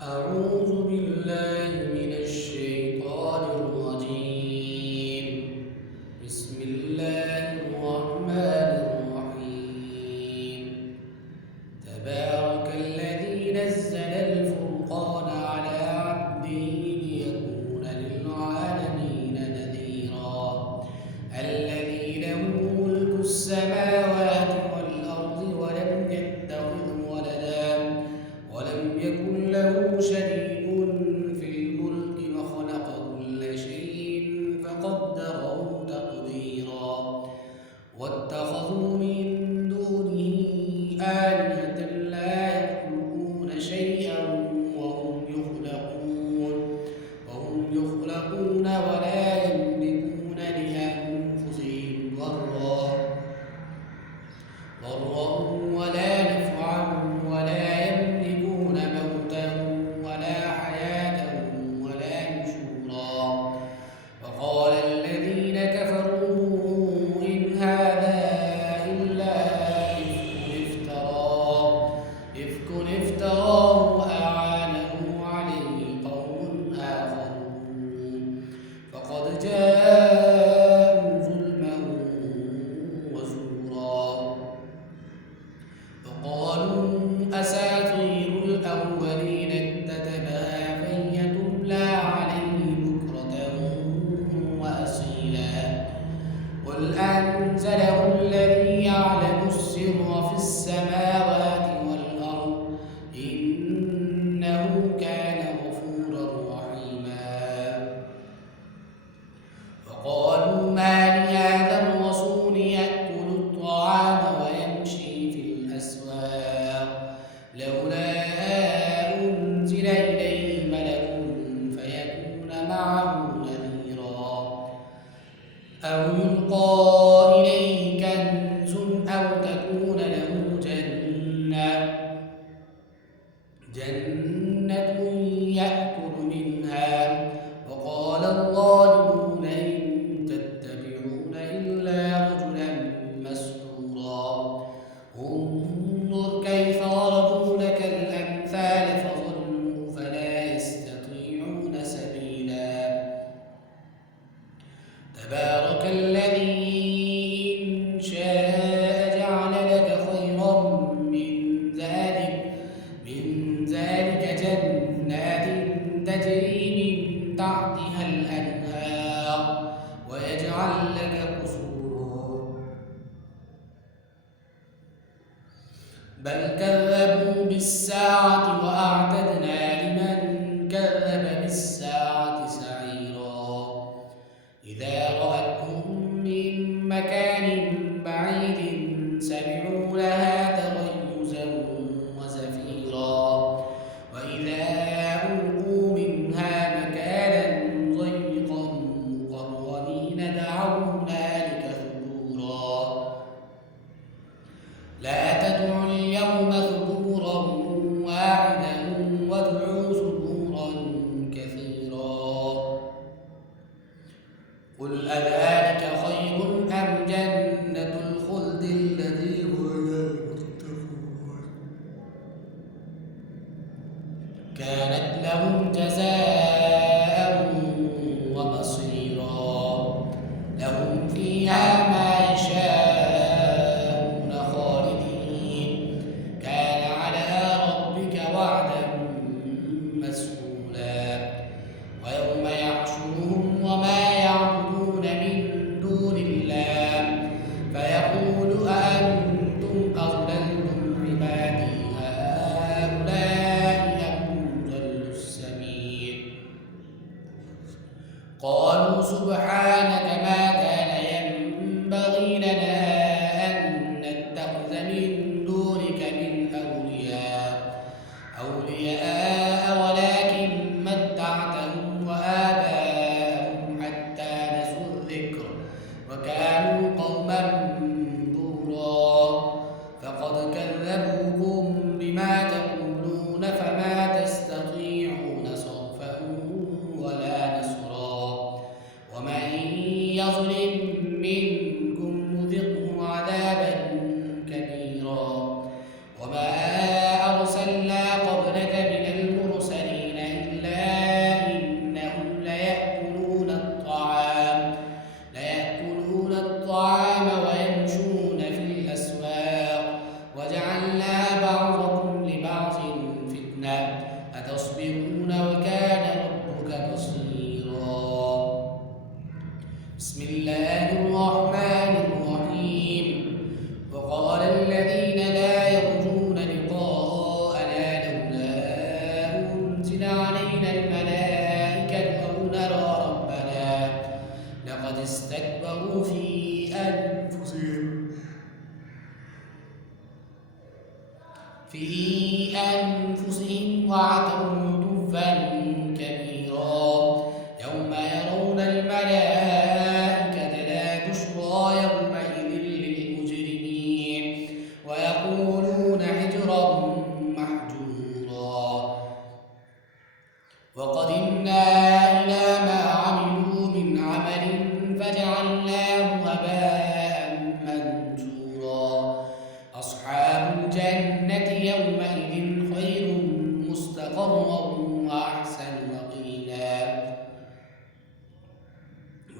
أعوذ بالله من الشيطان الرجيم. بسم الله الرحمن الرحيم. تبارك الذي نزل الفرقان على عبده ليكون للعالمين نذيرا. الذي له ملك السماوات والأرض ولم يتخذ ولدا ولم يكن له شريك في الملك وخلق كل شيء فقدره تقديرا. واتخذوا من دونه آلهة لا يخلقون شيئا وهم يخلقون ولا يملكون لأنفسهم ضرا ولا نفعا ولا يملكون موتا ولا حياة ولا نشورا. وقال الذين كفروا إن هذا إلا إفك افتراه وأعانه عليه قوم آخرون فقد جاءوا ظلما وزورا. وقالوا أساطير الأولين اكتتبها فهي تملى عليه بكرة وأصيلا. قل أنزله الذي يعلم السر في السماوات والأرض إنه كان غفورا رحيما. وقالوا ما لهذا الرسول يأكل الطعام ويمشي في الأسواق لولا أنزل إليه ملك فيكون معه نذيرا. أو يلقى إليه كنز أو تكون له جنة يأكل منها. وقال الظالمون إن تتبعون إلا رجلا مسحورا. انظر كيف ضربوا لك الأمثال فضلوا فلا يستطيعون سبيلا. تبارك الذي إن شاء جعل لك خيرا من ذلك جنات تجري من تحتها الأنهار ويجعل لك قصورا. بل كذبوا بالساعة وأعتدنا لمن كذب بالساعة سعيرا. إذا رأتهم من مكان بعيد سمعوا لها تغيظا وزفيرا. وإذا ألقوا منها مكانا ضيقا مقرنين دعوا هنالك ثبورا. لا تدعوا اليوم ثبورا واحدا وادعوا ثبورا كثيرا. في أنفسهم وعتوا عتوا كبيرا. يوم يرون الملائكة لا بشرى يومئذ للمجرمين ويقولون حجرا محجورا. وقدمنا إلى ما عملوا من عمل فجعلناه هباء منثورا. أصحاب الجنة يومئذ خير مستقرا وأحسن مقيلا.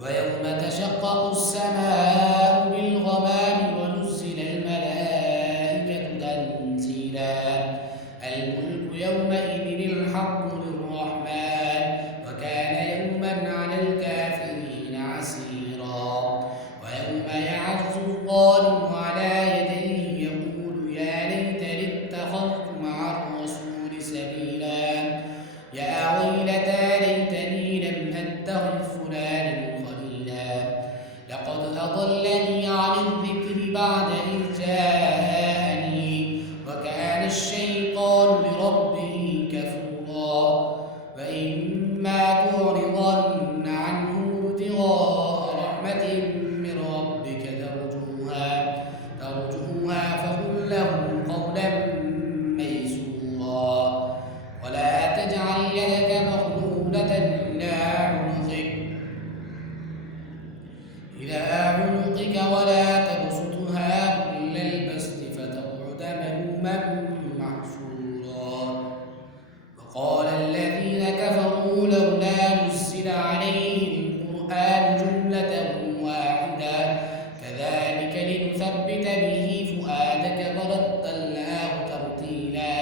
ويوم تشقق السماء بالغمام ونزل الملائكة تنزيلا. الملك يومئذ الحق للرحمن وكان يوما على الكافرين عسيرا. ويوم يعز الظالم على يديه يقول يا ليتني اتخذت مع الرسول سبيلا. يا ويلتى ليتني لم أتخذ فلانا خليلا. لقد أضلني عن الذكر بعد إذ جاءني وكان الشيطان لربه كفورا. وإما تعرضن عنه ابتغاء رحمة من ربك ترجوها فقل له قولا ميسورا. ولا تجعل يدك مغلولة إلى عنقك ولا تبسطها كل البسط فتقعد ملوما محسورا. وقال الذين كفروا لولا نزل عليه القرآن جملة واحدة كذلك لنثبت به فؤادك ورتلناه ترتيلا.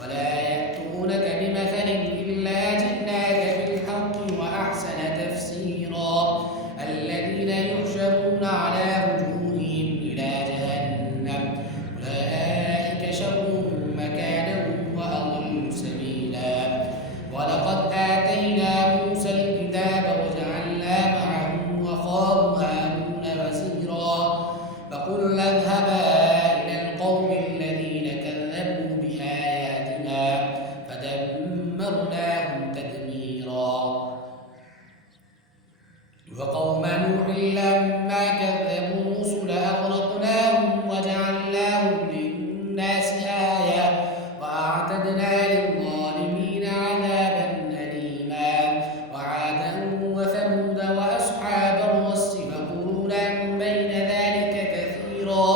ولا يأتونك بمثل إلا جئناك بالحق وأحسن تفسيرا. الذين يحشرون على وجوههم إلى جهنم أولئك شر مكانا وأضل سبيلا. ولقد آتينا موسى الكتاب وجعلنا معه أخاه هارون وزيرا. فقلنا اذهبا إلى القوم الذين كذبوا بآياتنا فدمرناهم تدميرا. وقوم نوح لما كذبوا الرسل أغرقناهم وجعلناهم للناس آية وأعتدنا للظالمين عذابا أليما. وعادا وثمود وأصحاب الرس وقرونا بين ذلك كثيرا.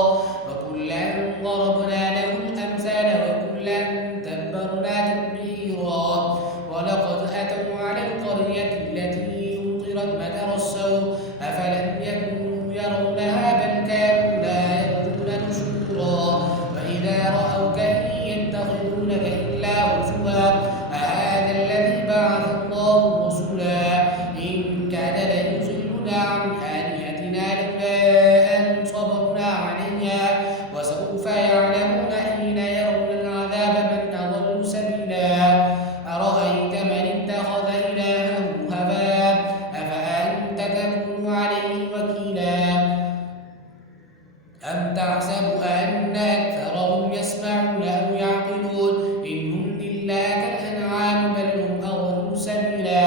وكلا ضربنا له الأمثال وكلا تبرنا تدبيرا. ولقد أتوا على القرية التي أمطرت مطر السوء أفلم يكونوا يرونها بل كانوا لا يرجون نشورا. وإذا رأوك إن يتخذونك إلا هزوا أهذا الذي بعث الله رسولا. إن كان ليضلنا عن آلهتنا لولا أن صبرنا عليها وسوف يعلمون حين يرون العذاب من أضل سبيلا. أرأيت من اتخذ إلهه هواه أفأنت تكون عليه وكيلا. أم تحسب أن أكثرهم يسمعون أو يعقلون إن هم إلا كالأنعام بل هم أضل سبيلا.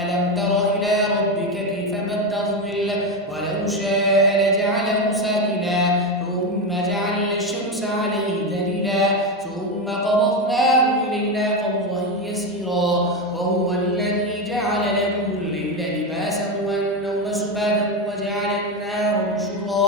ألم تر إلى ربك كيف مد الظل ولو شاء لجعله ساكنا ثم جعلنا الشمس عليه دليلا ثم قبضناه إلينا قبضا يسيرا. وهو الذي جعل لكم الليل لباسا والنوم سباتا وجعل النهار نشورا.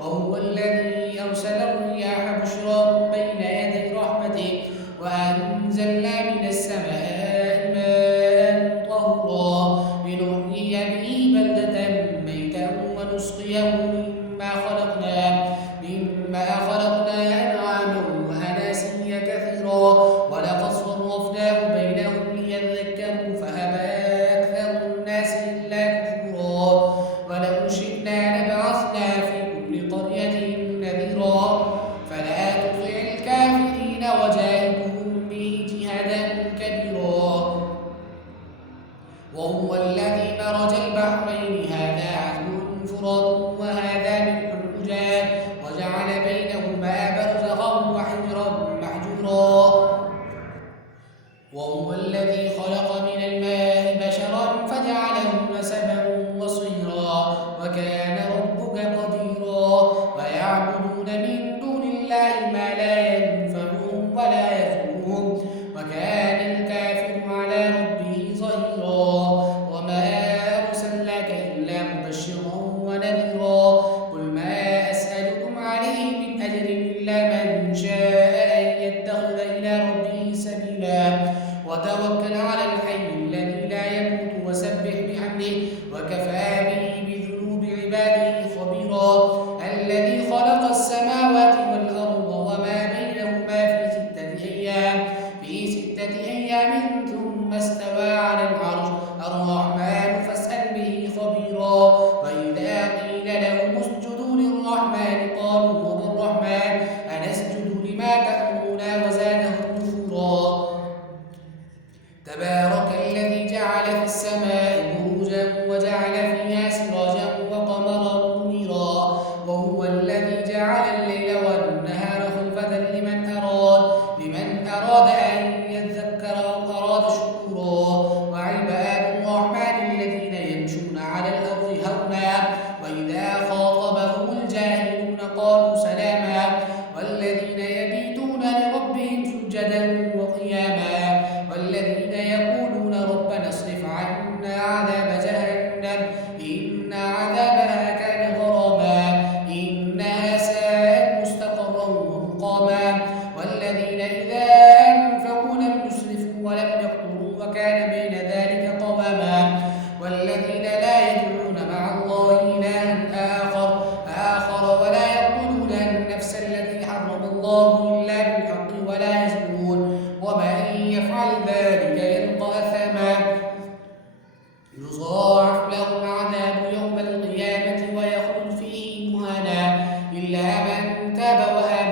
وهو الذي أرسل الرياح بشرا بين يدي رحمته وأنزلنا من السماء ماء طهورا لنحيي به بلدة ميتا ونسقيه مما خلقنا أنعاما وأناسيا كثيرا. ولقد صرفناه بينهم ليذكروا فأبى أكثر الناس إلا كفورا. ولو شئنا لبعثنا في كل قرية نذيرا فلا تطع الكافرين وجاهدهم به جهادا كبيرا. وهو الذي مرج البحرين هذا عذب فرات وهذا ملح أجاج وجعل بينهما برزخا وحجرا محجورا يعبدون من دون الله ما لا ينفعهم ولا يضرهم وكان الكافر على ربه ظهيرا وما أرسلناك إلا مبشرا ونذيرا قل ما أسألكم عليه من أجر إلا من شاء أن يتخذ إلى ربه سبيلا وتوكل على الحي الذي لا يموت وسبح بحمده وكفى به بذنوب عباده خبيرا الذي خلق السماوات والأرض وما بينهما في ستة أيام ثم استوى على العرش الرحمن فاسأل به خبيرا وإذا قيل لهم اسجدوا للرحمن قالوا وما الرحمن أنسجد لما تأمرنا وزادهم نفورا تبارك الذي جعل في السماء بروجا وجعل فيها سراجا وقمرا منيرا وهو الذي جعل الليل والنهار خلفة لمن أراد أن يذكر أو أراد شكورا وعباد الرحمن الذين يمشون على الأرض هونا وإذا خاطبهم الجاهلون قالوا سلاما والذين يبيتون لربهم سجدا وقياما والذين يقولون ربنا اصرف عنا عذاب جهنم إن عذابها كان غراما إنها ساءت مستقرا ومقاما والذين إذا أنفقوا لم يسرفوا ولم يقتروا وكان بين ذلك قواما والذين لا يدعون مع الله إلها آخر ولا يقتلون النفس التي حرم الله إلا بالحق ولا يزنون ومن يفعل ذلك يلقى أثاما يضاعف له العذاب يوم القيامة ويخلد فيه مهانا إلا من تاب وآمن